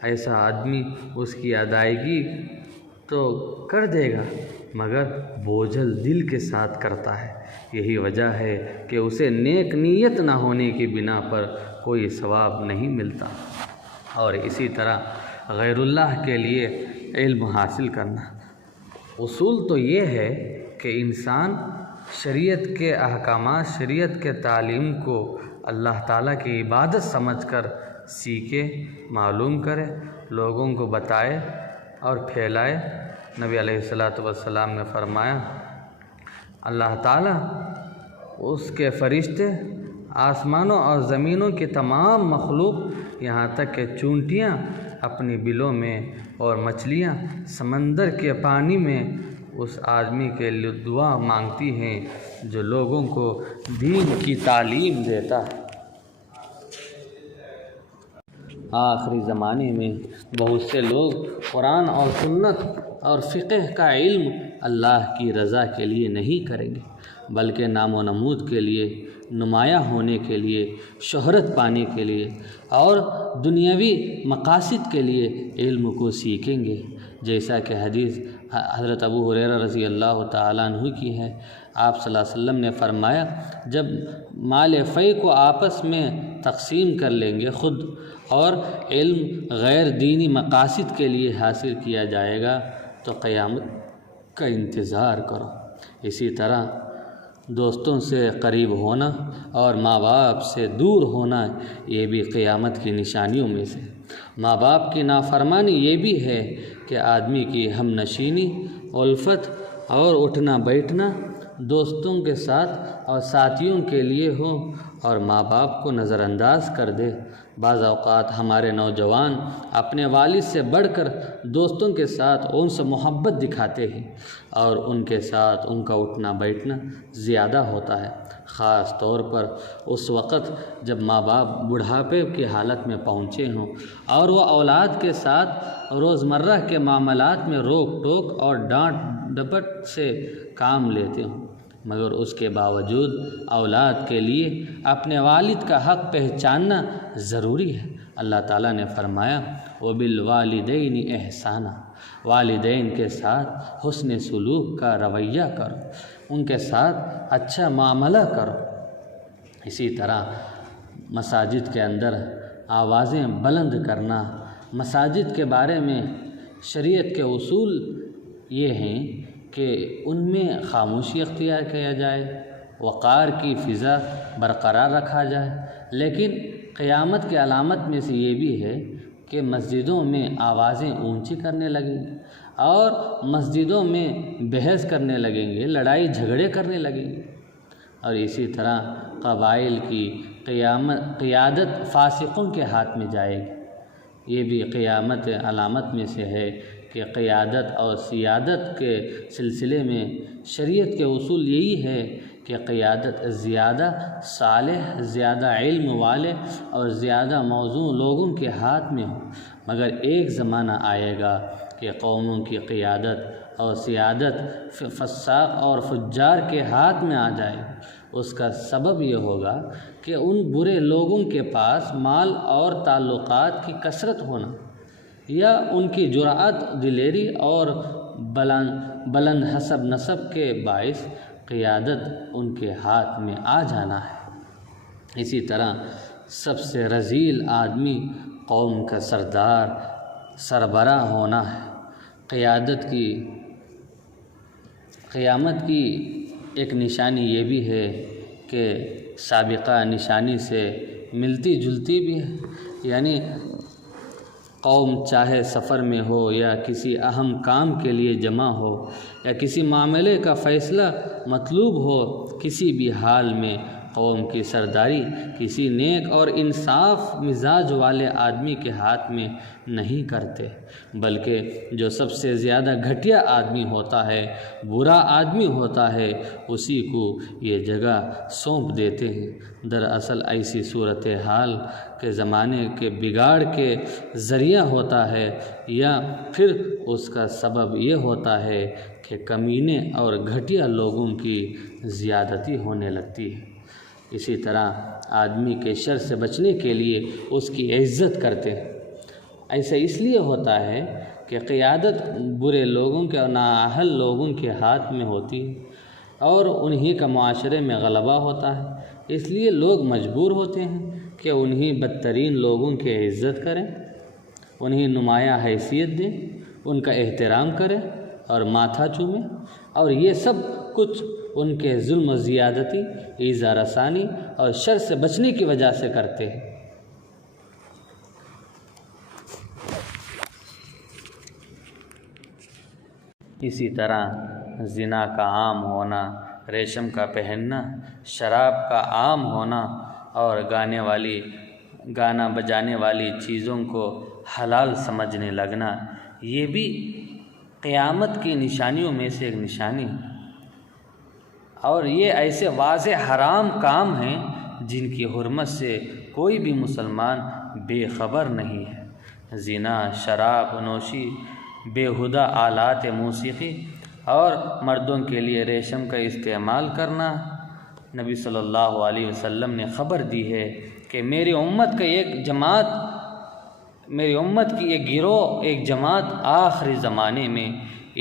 ایسا آدمی اس کی ادائیگی تو کر دے گا مگر بوجھل دل کے ساتھ کرتا ہے۔ یہی وجہ ہے کہ اسے نیک نیت نہ ہونے کی بنا پر کوئی ثواب نہیں ملتا۔ اور اسی طرح غیر اللہ کے لیے علم حاصل کرنا، اصول تو یہ ہے کہ انسان شریعت کے احکامات، شریعت کے تعلیم کو اللہ تعالیٰ کی عبادت سمجھ کر سیکھے، معلوم کرے، لوگوں کو بتائے اور پھیلائے۔ نبی علیہ السلام نے فرمایا، اللہ تعالیٰ، اس کے فرشتے، آسمانوں اور زمینوں کی تمام مخلوق، یہاں تک کہ چونٹیاں اپنی بلوں میں اور مچھلیاں سمندر کے پانی میں اس آدمی کے لیے دعا مانگتی ہیں جو لوگوں کو دین کی تعلیم دیتا ہے۔ آخری زمانے میں بہت سے لوگ قرآن اور سنت اور فقہ کا علم اللہ کی رضا کے لیے نہیں کریں گے بلکہ نام و نمود کے لیے، نمایاں ہونے کے لیے، شہرت پانے کے لیے اور دنیاوی مقاصد کے لیے علم کو سیکھیں گے۔ جیسا کہ حدیث حضرت ابو ہریرہ رضی اللہ تعالیٰ عنہ کی ہے، آپ صلی اللہ علیہ وسلم نے فرمایا، جب مال فیع کو آپس میں تقسیم کر لیں گے خود اور علم غیر دینی مقاصد کے لیے حاصل کیا جائے گا تو قیامت کا انتظار کرو۔ اسی طرح دوستوں سے قریب ہونا اور ماں باپ سے دور ہونا یہ بھی قیامت کی نشانیوں میں سے۔ ماں باپ کی نافرمانی یہ بھی ہے کہ آدمی کی ہم نشینی، الفت اور اٹھنا بیٹھنا دوستوں کے ساتھ اور ساتھیوں کے لیے ہو اور ماں باپ کو نظر انداز کر دے۔ بعض اوقات ہمارے نوجوان اپنے والد سے بڑھ کر دوستوں کے ساتھ ان سے محبت دکھاتے ہیں اور ان کے ساتھ ان کا اٹھنا بیٹھنا زیادہ ہوتا ہے، خاص طور پر اس وقت جب ماں باپ بڑھاپے کی حالت میں پہنچے ہوں اور وہ اولاد کے ساتھ روزمرہ کے معاملات میں روک ٹوک اور ڈانٹ ڈپٹ سے کام لیتے ہوں، مگر اس کے باوجود اولاد کے لیے اپنے والد کا حق پہچاننا ضروری ہے۔ اللہ تعالیٰ نے فرمایا وَبِالْوَالِدَيْنِ إِحْسَانًا، والدین کے ساتھ حسن سلوک کا رویہ کرو، ان کے ساتھ اچھا معاملہ کرو۔ اسی طرح مساجد کے اندر آوازیں بلند کرنا، مساجد کے بارے میں شریعت کے اصول یہ ہیں کہ ان میں خاموشی اختیار کیا جائے، وقار کی فضا برقرار رکھا جائے، لیکن قیامت کی علامت میں سے یہ بھی ہے کہ مسجدوں میں آوازیں اونچی کرنے لگیں گے اور مسجدوں میں بحث کرنے لگیں گے، لڑائی جھگڑے کرنے لگیں گے، اور اسی طرح قبائل کی قیادت فاسقوں کے ہاتھ میں جائے گی۔ یہ بھی قیامت علامت میں سے ہے کہ قیادت اور سیادت کے سلسلے میں شریعت کے اصول یہی ہے کہ قیادت زیادہ صالح، زیادہ علم والے اور زیادہ موزوں لوگوں کے ہاتھ میں ہو، مگر ایک زمانہ آئے گا کہ قوموں کی قیادت اور سیادت فساق اور فجار کے ہاتھ میں آ جائے۔ اس کا سبب یہ ہوگا کہ ان برے لوگوں کے پاس مال اور تعلقات کی کثرت ہونا، یا ان کی جرأت، دلیری اور بلند حسب نسب کے باعث قیادت ان کے ہاتھ میں آ جانا ہے۔ اسی طرح سب سے رذیل آدمی قوم کا سردار، سربراہ ہونا ہے۔ قیامت کی ایک نشانی یہ بھی ہے کہ سابقہ نشانی سے ملتی جلتی بھی ہے، یعنی قوم چاہے سفر میں ہو یا کسی اہم کام کے لیے جمع ہو یا کسی معاملے کا فیصلہ مطلوب ہو، کسی بھی حال میں قوم کی سرداری کسی نیک اور انصاف مزاج والے آدمی کے ہاتھ میں نہیں کرتے، بلکہ جو سب سے زیادہ گھٹیا آدمی ہوتا ہے، برا آدمی ہوتا ہے، اسی کو یہ جگہ سونپ دیتے ہیں۔ دراصل ایسی صورتحال کے زمانے کے بگاڑ کے ذریعہ ہوتا ہے، یا پھر اس کا سبب یہ ہوتا ہے کہ کمینے اور گھٹیا لوگوں کی زیادتی ہونے لگتی ہے۔ اسی طرح آدمی کے شر سے بچنے کے لیے اس کی عزت کرتے ہیں۔ ایسا اس لیے ہوتا ہے کہ قیادت برے لوگوں کے اور نااہل لوگوں کے ہاتھ میں ہوتی ہے اور انہی کا معاشرے میں غلبہ ہوتا ہے، اس لیے لوگ مجبور ہوتے ہیں کہ انہی بدترین لوگوں کی عزت کریں، انہیں نمایاں حیثیت دیں، ان کا احترام کریں اور ماتھا چومیں، اور یہ سب کچھ ان کے ظلم و زیادتی، ایذا رسانی اور شر سے بچنے کی وجہ سے کرتے ہیں۔ اسی طرح زنا کا عام ہونا، ریشم کا پہننا، شراب کا عام ہونا اور گانا بجانے والی چیزوں کو حلال سمجھنے لگنا، یہ بھی قیامت کی نشانیوں میں سے ایک نشانی ہے، اور یہ ایسے واضح حرام کام ہیں جن کی حرمت سے کوئی بھی مسلمان بے خبر نہیں ہے۔ زنا، شراب نوشی، بیہودہ آلات موسیقی اور مردوں کے لیے ریشم کا استعمال کرنا۔ نبی صلی اللہ علیہ وسلم نے خبر دی ہے کہ میری امت کی ایک گروہ، ایک جماعت آخری زمانے میں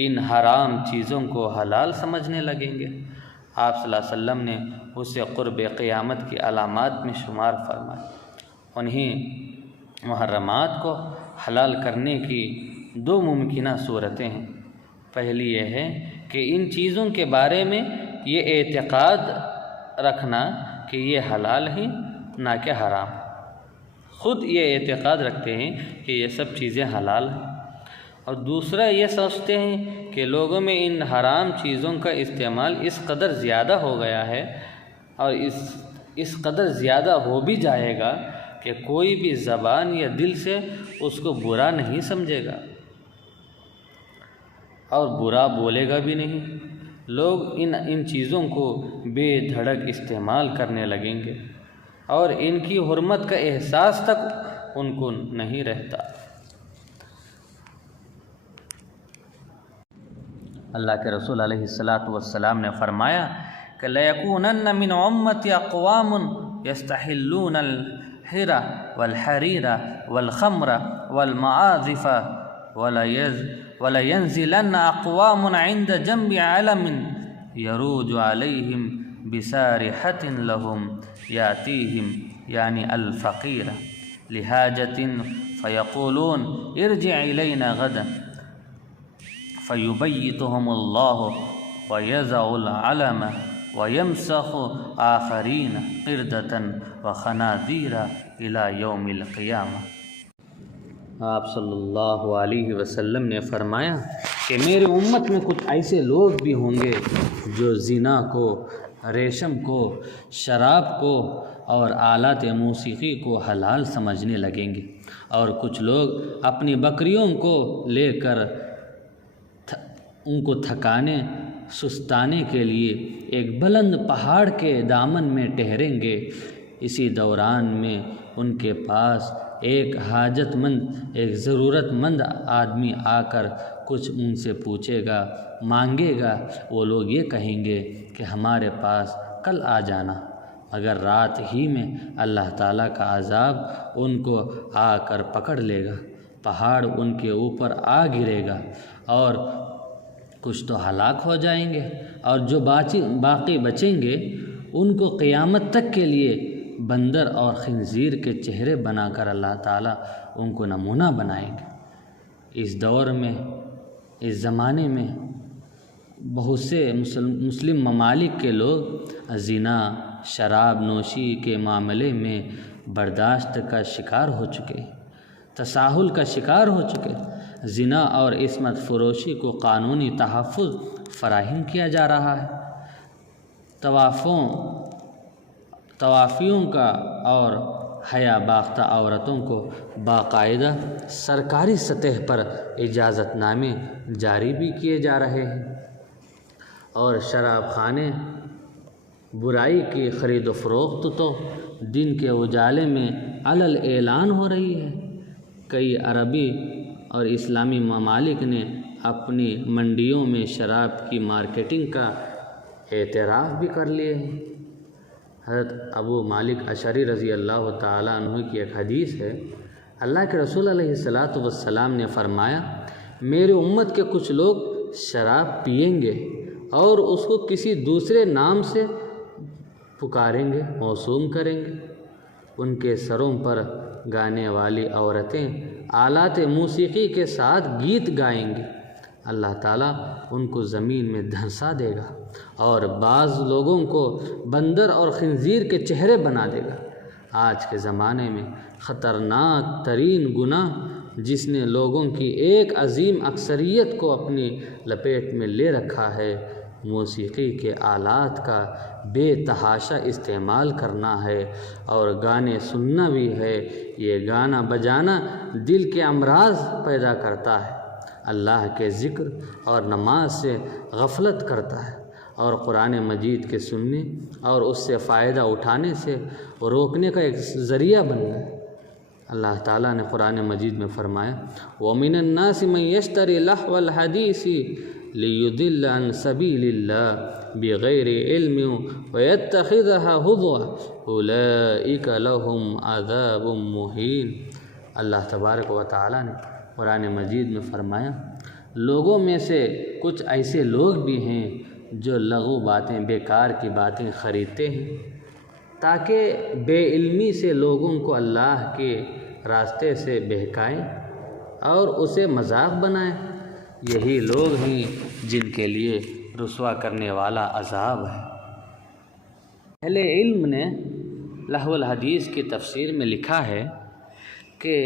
ان حرام چیزوں کو حلال سمجھنے لگیں گے۔ آپ صلی اللہ علیہ وسلم نے اسے قرب قیامت کی علامات میں شمار فرمایا۔ انہیں محرمات کو حلال کرنے کی دو ممکنہ صورتیں ہیں۔ پہلی یہ ہے کہ ان چیزوں کے بارے میں یہ اعتقاد رکھنا کہ یہ حلال ہیں نہ کہ حرام، خود یہ اعتقاد رکھتے ہیں کہ یہ سب چیزیں حلال ہیں، اور دوسرا یہ سوچتے ہیں کہ لوگوں میں ان حرام چیزوں کا استعمال اس قدر زیادہ ہو گیا ہے اور اس قدر زیادہ ہو بھی جائے گا کہ کوئی بھی زبان یا دل سے اس کو برا نہیں سمجھے گا اور برا بولے گا بھی نہیں۔ لوگ ان چیزوں کو بے دھڑک استعمال کرنے لگیں گے اور ان کی حرمت کا احساس تک ان کو نہیں رہتا۔ اللہ کے رسول علیہ السلام نے فرمایا کہ لَيَكُونَنَّ مِنْ أُمَّتِي أَقْوَامٌ يَسْتَحِلُّونَ الْحِرَّ وَالْحَرِيرَ وَالْخَمْرَ وَالْمَعَازِفَ وَلَيَنْزِلَنَّ أَقْوَامٌ عِنْدَ جَنْبِ عَلَمٍ يَرُوجُ عَلَيْهِمْ بسارحة لهم يأتيهم يعني الفقير لحاجة فيقولون ارجع إلينا غدا فيبيتهم الله ويزع العلم ويمسخ آخرين قردة وخنازير إلى يوم القيامة۔ آپ صلی اللہ علیہ وسلم نے فرمایا کہ میرے امت میں کچھ ایسے لوگ بھی ہوں گے جو زنا کو، ریشم کو، شراب کو اور آلات موسیقی کو حلال سمجھنے لگیں گے، اور کچھ لوگ اپنی بکریوں کو لے کر ان کو تھکانے سستانے کے لیے ایک بلند پہاڑ کے دامن میں ٹھہریں گے۔ اسی دوران میں ان کے پاس ایک حاجت مند، ایک ضرورت مند آدمی آ کر کچھ ان سے پوچھے گا، مانگے گا۔ وہ لوگ یہ کہیں گے کہ ہمارے پاس کل آ جانا، مگر رات ہی میں اللہ تعالیٰ کا عذاب ان کو آ کر پکڑ لے گا، پہاڑ ان کے اوپر آ گرے گا اور کچھ تو ہلاک ہو جائیں گے، اور جو باقی بچیں گے ان کو قیامت تک کے لیے بندر اور خنزیر کے چہرے بنا کر اللہ تعالیٰ ان کو نمونہ بنائیں گے۔ اس دور میں، اس زمانے میں بہت سے مسلم ممالک کے لوگ زنا، شراب نوشی کے معاملے میں برداشت کا شکار ہو چکے، تساہل کا شکار ہو چکے۔ زنا اور عصمت فروشی کو قانونی تحفظ فراہم کیا جا رہا ہے۔ طوافیوں کا اور حیا باختہ عورتوں کو باقاعدہ سرکاری سطح پر اجازت نامے جاری بھی کیے جا رہے ہیں، اور شراب خانے، برائی کی خرید و فروخت تو دن کے اجالے میں علل اعلان ہو رہی ہے۔ کئی عربی اور اسلامی ممالک نے اپنی منڈیوں میں شراب کی مارکیٹنگ کا اعتراف بھی کر لیے ہیں۔ حضرت ابو مالک اشعری رضی اللہ تعالیٰ عنہ کی ایک حدیث ہے، اللہ کے رسول علیہ السلام نے فرمایا، میرے امت کے کچھ لوگ شراب پئیں گے اور اس کو کسی دوسرے نام سے پکاریں گے، موسوم کریں گے۔ ان کے سروں پر گانے والی عورتیں آلات موسیقی کے ساتھ گیت گائیں گے، اللہ تعالیٰ ان کو زمین میں دھنسا دے گا اور بعض لوگوں کو بندر اور خنزیر کے چہرے بنا دے گا۔ آج کے زمانے میں خطرناک ترین گناہ جس نے لوگوں کی ایک عظیم اکثریت کو اپنی لپیٹ میں لے رکھا ہے، موسیقی کے آلات کا بے تحاشا استعمال کرنا ہے، اور گانے سننا بھی ہے۔ یہ گانا بجانا دل کے امراض پیدا کرتا ہے، اللہ کے ذکر اور نماز سے غفلت کرتا ہے، اور قرآن مجید کے سننے اور اس سے فائدہ اٹھانے سے روکنے کا ایک ذریعہ بن گیا۔ اللہ تعالیٰ نے قرآن مجید میں فرمایا، وَمِنَ النَّاسِ مَن يَشْتَرِي لَهْوَ الْحَدِيثِ لِيُضِلَّ عَن سَبِيلِ اللَّهِ بِغَيْرِ عِلْمٍ وَيَتَّخِذَهَا هُزُوًا أُولَئِكَ لَهُمْ عَذَابٌ مُّهِينٌ۔ اللہ تبارک و تعالیٰ نے قرآن مجید میں فرمایا، لوگوں میں سے کچھ ایسے لوگ بھی ہیں جو لغو باتیں، بیکار کی باتیں خریدتے ہیں تاکہ بے علمی سے لوگوں کو اللہ کے راستے سے بہکائیں اور اسے مذاق بنائیں۔ یہی لوگ ہیں جن کے لیے رسوا کرنے والا عذاب ہے۔ اہل علم نے لہو الحدیث کی تفسیر میں لکھا ہے کہ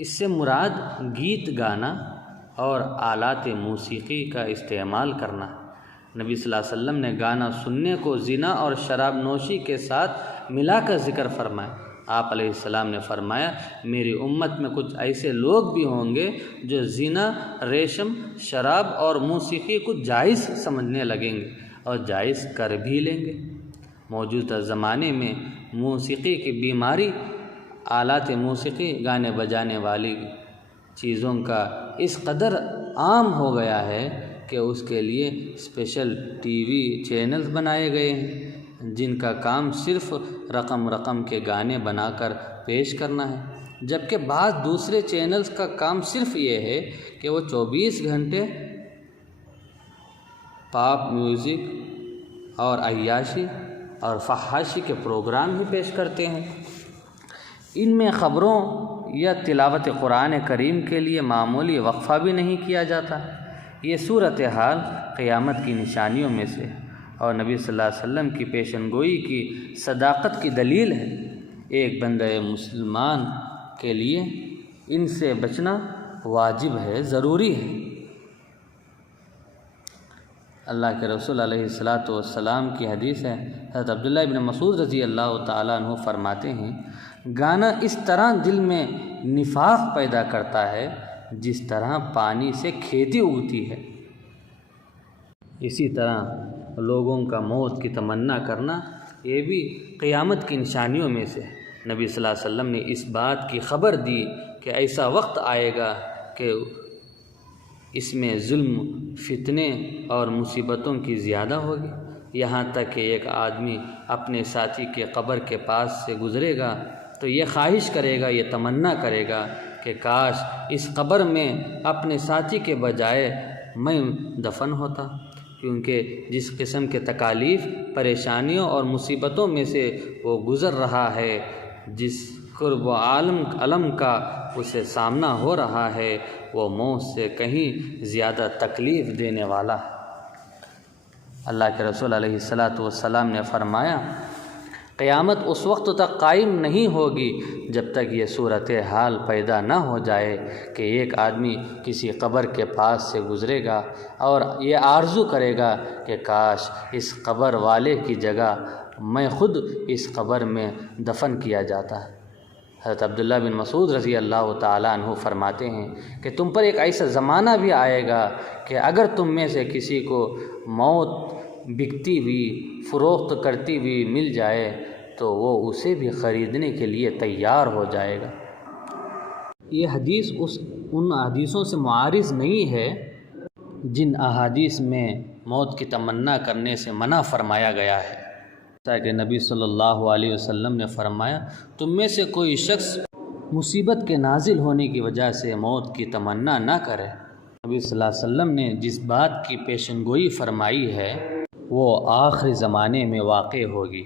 اس سے مراد گیت گانا اور آلات موسیقی کا استعمال کرنا ہے۔ نبی صلی اللہ علیہ وسلم نے گانا سننے کو زنا اور شراب نوشی کے ساتھ ملا کر ذکر فرمایا۔ آپ علیہ السلام نے فرمایا، میری امت میں کچھ ایسے لوگ بھی ہوں گے جو زنا، ریشم، شراب اور موسیقی کو جائز سمجھنے لگیں گے اور جائز کر بھی لیں گے۔ موجودہ زمانے میں موسیقی کی بیماری، آلات موسیقی، گانے بجانے والی چیزوں کا اس قدر عام ہو گیا ہے کہ اس کے لیے اسپیشل ٹی وی چینلز بنائے گئے ہیں جن کا کام صرف رقم کے گانے بنا کر پیش کرنا ہے، جبکہ بعض دوسرے چینلز کا کام صرف یہ ہے کہ وہ 24 گھنٹے پاپ میوزک، اور عیاشی اور فحاشی کے پروگرام ہی پیش کرتے ہیں۔ ان میں خبروں یا تلاوت قرآن کریم کے لیے معمولی وقفہ بھی نہیں کیا جاتا۔ یہ صورتحال قیامت کی نشانیوں میں سے اور نبی صلی اللہ علیہ وسلم کی پیشن گوئی کی صداقت کی دلیل ہے۔ ایک بندہ مسلمان کے لیے ان سے بچنا واجب ہے، ضروری ہے۔ اللہ کے رسول علیہ السلام کی حدیث ہے، حضرت عبداللہ ابن مسعود رضی اللہ تعالیٰ عنہ فرماتے ہیں، گانا اس طرح دل میں نفاق پیدا کرتا ہے جس طرح پانی سے کھیتی اگتی ہے۔ اسی طرح لوگوں کا موت کی تمنا کرنا یہ بھی قیامت کی نشانیوں میں سے ہے۔ نبی صلی اللہ علیہ وسلم نے اس بات کی خبر دی کہ ایسا وقت آئے گا کہ اس میں ظلم، فتنے اور مصیبتوں کی زیادہ ہوگی، یہاں تک کہ ایک آدمی اپنے ساتھی کے قبر کے پاس سے گزرے گا تو یہ خواہش کرے گا، یہ تمنا کرے گا کہ کاش اس قبر میں اپنے ساتھی کے بجائے میں دفن ہوتا، کیونکہ جس قسم کے تکالیف، پریشانیوں اور مصیبتوں میں سے وہ گزر رہا ہے، جس قرب و علم کا اسے سامنا ہو رہا ہے، وہ موت سے کہیں زیادہ تکلیف دینے والا ہے۔ اللہ کے رسول علیہ السلام نے فرمایا، قیامت اس وقت تک قائم نہیں ہوگی جب تک یہ صورتحال پیدا نہ ہو جائے کہ ایک آدمی کسی قبر کے پاس سے گزرے گا اور یہ آرزو کرے گا کہ کاش اس قبر والے کی جگہ میں خود اس قبر میں دفن کیا جاتا۔ حضرت عبداللہ بن مسعود رضی اللہ تعالیٰ عنہ فرماتے ہیں کہ تم پر ایک ایسا زمانہ بھی آئے گا کہ اگر تم میں سے کسی کو موت بکتی ہوئی، فروخت کرتی ہوئی مل جائے تو وہ اسے بھی خریدنے کے لیے تیار ہو جائے گا۔ یہ حدیث ان حدیثوں سے معارض نہیں ہے جن احادیث میں موت کی تمنا کرنے سے منع فرمایا گیا ہے۔ جیسا کہ نبی صلی اللہ علیہ وسلم نے فرمایا، تم میں سے کوئی شخص مصیبت کے نازل ہونے کی وجہ سے موت کی تمنا نہ کرے۔ نبی صلی اللہ علیہ وسلم نے جس بات کی پیشن گوئی فرمائی ہے وہ آخری زمانے میں واقع ہوگی۔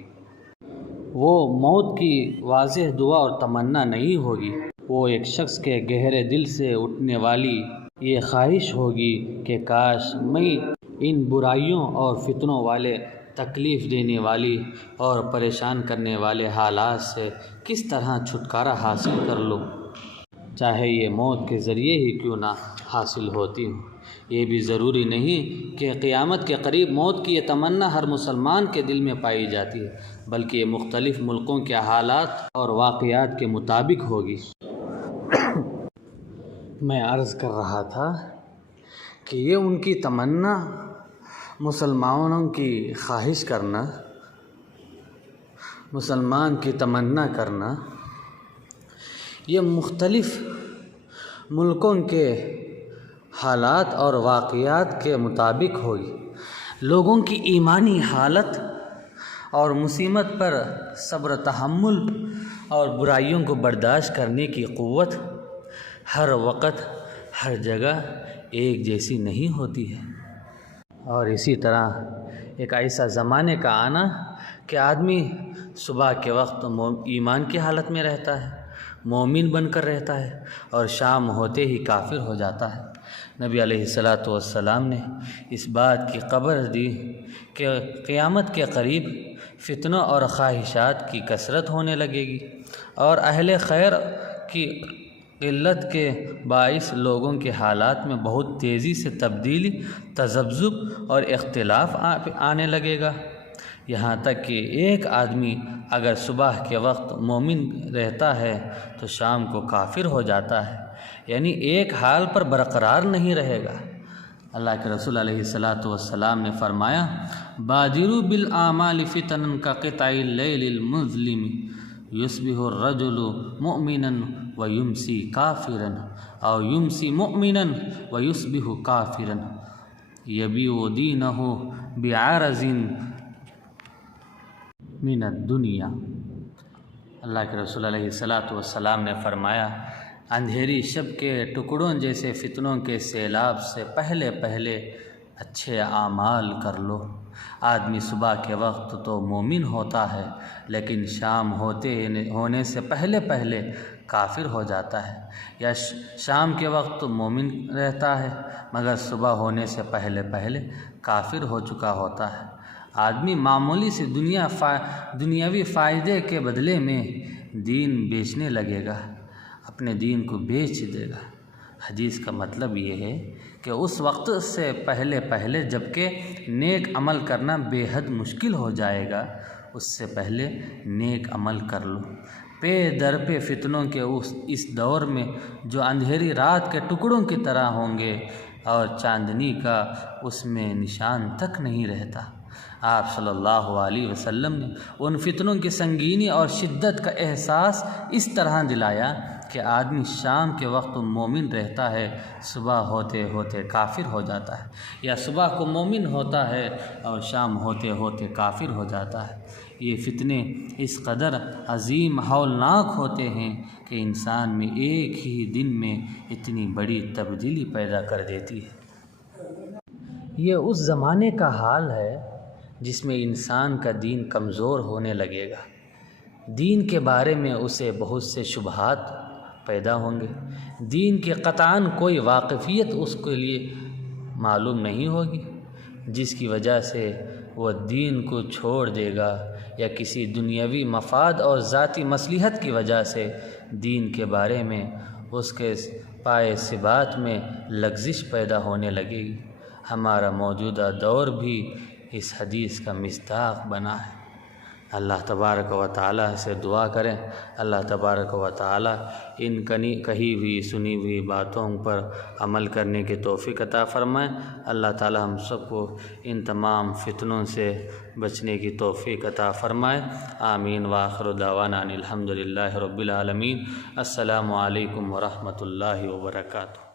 وہ موت کی واضح دعا اور تمنا نہیں ہوگی، وہ ایک شخص کے گہرے دل سے اٹھنے والی یہ خواہش ہوگی کہ کاش میں ان برائیوں اور فتنوں والے، تکلیف دینے والی اور پریشان کرنے والے حالات سے کس طرح چھٹکارا حاصل کر لوں، چاہے یہ موت کے ذریعے ہی کیوں نہ حاصل ہوتی ہوں۔ یہ بھی ضروری نہیں کہ قیامت کے قریب موت کی یہ تمنا ہر مسلمان کے دل میں پائی جاتی ہے، بلکہ یہ مختلف ملکوں کے حالات اور واقعات کے مطابق ہوگی۔ میں عرض کر رہا تھا کہ یہ ان کی تمنا، مسلمانوں کی خواہش کرنا، مسلمان کی تمنا کرنا، یہ مختلف ملکوں کے حالات اور واقعات کے مطابق ہوگی۔ لوگوں کی ایمانی حالت اور مصیبت پر صبر تحمل اور برائیوں کو برداشت کرنے کی قوت ہر وقت ہر جگہ ایک جیسی نہیں ہوتی ہے، اور اسی طرح ایک ایسا زمانے کا آنا کہ آدمی صبح کے وقت ایمان کی حالت میں رہتا ہے، مومن بن کر رہتا ہے، اور شام ہوتے ہی کافر ہو جاتا ہے۔ نبی علیہ السلام نے اس بات کی خبر دی کہ قیامت کے قریب فتنوں اور خواہشات کی کثرت ہونے لگے گی، اور اہل خیر کی قلت کے باعث لوگوں کے حالات میں بہت تیزی سے تبدیلی، تذبذب اور اختلاف آنے لگے گا، یہاں تک کہ ایک آدمی اگر صبح کے وقت مومن رہتا ہے تو شام کو کافر ہو جاتا ہے، یعنی ایک حال پر برقرار نہیں رہے گا۔ اللہ کے رسول علیہ السلام نے فرمایا، بادروا بالاعمال فتنا كقطع اللیل المظلم یصبح الرجل مؤمنا ویمسی کافرا او یمسی مؤمنا ویصبح کافرا یبیع دینہ بعرض من الدنیا۔ اللہ کے رسول علیہ السلام نے فرمایا، اندھیری شب کے ٹکڑوں جیسے فتنوں کے سیلاب سے پہلے اچھے اعمال کر لو۔ آدمی صبح کے وقت تو مومن ہوتا ہے، لیکن شام ہونے سے پہلے کافر ہو جاتا ہے، یا شام کے وقت مومن رہتا ہے مگر صبح ہونے سے پہلے کافر ہو چکا ہوتا ہے۔ آدمی معمولی سے دنیاوی فائدے کے بدلے میں دین بیچنے لگے گا، اپنے دین کو بیچ دے گا۔ حدیث کا مطلب یہ ہے کہ اس وقت سے پہلے جبکہ نیک عمل کرنا بے حد مشکل ہو جائے گا، اس سے پہلے نیک عمل کر لو۔ پے در پہ فتنوں کے اس دور میں جو اندھیری رات کے ٹکڑوں کی طرح ہوں گے اور چاندنی کا اس میں نشان تک نہیں رہتا۔ آپ صلی اللہ علیہ وسلم نے ان فتنوں کی سنگینی اور شدت کا احساس اس طرح دلایا کہ آدمی شام کے وقت مومن رہتا ہے، صبح ہوتے کافر ہو جاتا ہے، یا صبح کو مومن ہوتا ہے اور شام ہوتے کافر ہو جاتا ہے۔ یہ فتنے اس قدر عظیم ہولناک ہوتے ہیں کہ انسان میں ایک ہی دن میں اتنی بڑی تبدیلی پیدا کر دیتی ہے۔ یہ اس زمانے کا حال ہے جس میں انسان کا دین کمزور ہونے لگے گا، دین کے بارے میں اسے بہت سے شبہات پیدا ہوں گے، دین کی قطعاً کوئی واقفیت اس کے لیے معلوم نہیں ہوگی، جس کی وجہ سے وہ دین کو چھوڑ دے گا، یا کسی دنیاوی مفاد اور ذاتی مصلحت کی وجہ سے دین کے بارے میں اس کے پائے ثبات میں لغزش پیدا ہونے لگے گی۔ ہمارا موجودہ دور بھی اس حدیث کا مصداق بنا ہے۔ اللہ تبارک و تعالیٰ سے دعا کریں، اللہ تبارک و تعالیٰ ان کہی ہوئی سنی ہوئی باتوں پر عمل کرنے کی توفیق عطا فرمائیں۔ اللہ تعالیٰ ہم سب کو ان تمام فتنوں سے بچنے کی توفیق عطا فرمائے۔ آمین۔ وآخر دعوانا ان الحمد للہ رب العالمین۔ السلام علیکم ورحمۃ اللہ وبرکاتہ۔